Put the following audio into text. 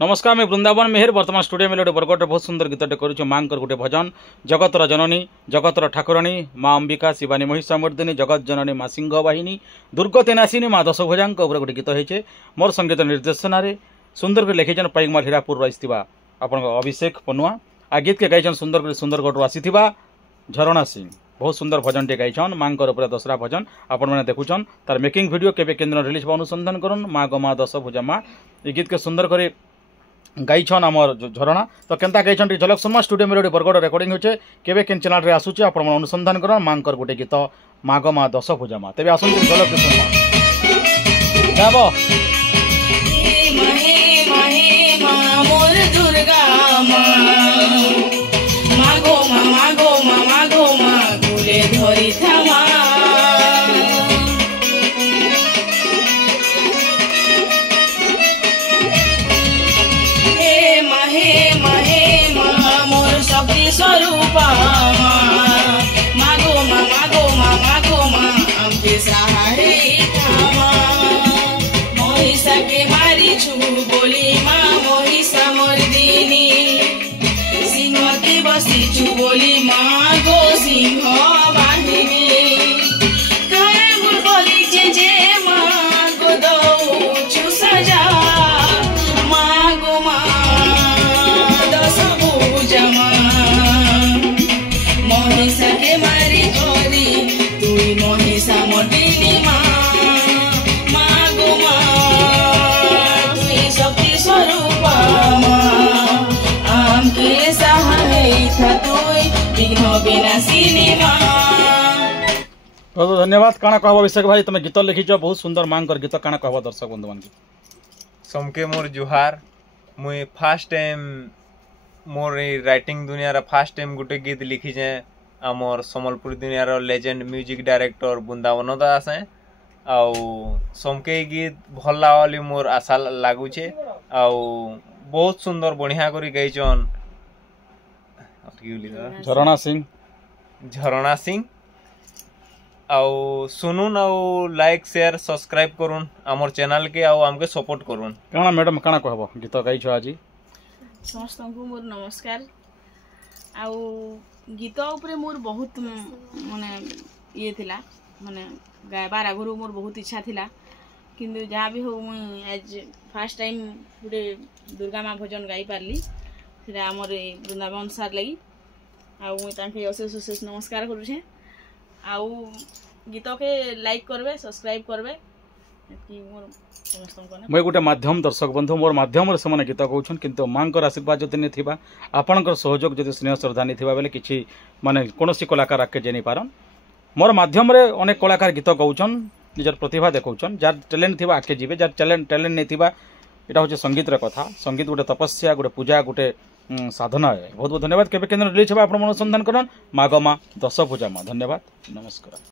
नमस्कार मैं वृंदावन मेहर वर्तमान स्टूडियो में बरगढ़ बहुत सुंदर गीतटे करुँ माँ गोटे भजन जगतर जननी जगतर ठाकुराणी माँ अंबिका शिवानी महिषामर्दिनी जगत जननी माँ सिंह वाहिनी दुर्गति नाशिनी माँ दशभुजा गोटे गीत होइछे मोर संगीत निर्देशन सुंदर कर लिखिछन पैगमाल हीरापुर आसिथिबा आपण अभिषेक पनुआ आ गीत के गाइछन सुंदरगढ़ आसिथिबा झरणा सिंह बहुत सुंदर भजन टे गाइछन माँ पूरा दसरा भजन आपण मैंने देखुछन तार मेकिंग वीडियो केबे केन्द्र रिलीज अनुसंधान करन माँ गो माँ दशभुजा माँ ये गीत के सुंदर करे गाइछन आमर झरणा तो केनता गाइछन टी झलक सुनमा स्टूडियो में बरगढ़ रेकर्डिंग होचे केबे केन चैनल रे आसुचे आपण अनुसंधान करन मांकर गोटे गीत माँ गो माँ दशभुजा माँ तेबे आसन झलक सुनमा गाबो स्वरूपा मागो आमके सहारे महिषा के मारी छु बोली माँ महिषा मर्दिनी सिंह के बसी छु बोली माँ गो सिंह वाहिनी करे मुर बोली जे माँ गो दो छु सजा मागो माँ दशभुजा माँ महिषा के मारी तोरी तुई महिषा मर्दिनी माँ गो माँ तुई शक्ति स्वरूपा माँ आमके सहाय था तुई विघ्न विनाशिनी माँ। बहुत धन्यवाद काना कहबो अभिषेक भाई तुम गीत लिखिछ बहुत सुंदर मांग कर गीत काना कहबो दर्शक बंधु मान समके मोर जुहार मुई फर्स्ट टाइम मोर राइटिंग दुनिया रा फर्स्ट टाइम गुटे गीत लिखी जे आमर समलपुर दुनिया रा लेजेंड म्यूजिक डायरेक्टर वृंदावन दास है आउ समके गीत भल लागली मोर आशा लागू छे आउ बहुत सुंदर बढ़िया करी गईचन झरणा सिंह आउ सुनुन आउ लाइक शेयर सब्सक्राइब करुन आमर चैनल के आउ हमके सपोर्ट करुन काना मैडम काना कहबो गीत गाइछ आज समस्त को मोर नमस्कार आउ गीत उपरे मोर बहुत माने ये थिला माने गायबार आगुरु मोर बहुत इच्छा थिला किंतु जहाँ भी हो मुई आज फर्स्ट टाइम गोटे दुर्गा माँ भजन गाई पारली सेटा आमर वृंदावन सार लगी आउ मुई तांके अशेष अशेष नमस्कार करूछे आउ गीत के लाइक करबे सब्सक्राइब करबे कि मोर मैं गोटे माध्यम दर्शक बंधु मोर माध्यम से गीत कहून किंतु माँ आशीर्वाद जदि नहीं थिबा आपणकर सहयोग जदि स्नेह श्रद्धा नहीं थिबा बेले किछि माने कोनोसी कलाकार आके जे नहीं पारन मोर माध्यम रे अनेक कलाकार गीत गाउछन निजर प्रतिभा देखौछन जार टैलेंट थिबा आके जीवे जार टैलेंट नहीं थिबा एटा होचे संगीत रे कथा संगीत गोटे तपस्या गोटे पूजा गोटे साधना है बहुत बहुत धन्यवाद केबे केन्द्र रिलीज होबा आपण अनुसंधान करन माँ गो माँ दशभुजा माँ धन्यवाद नमस्कार।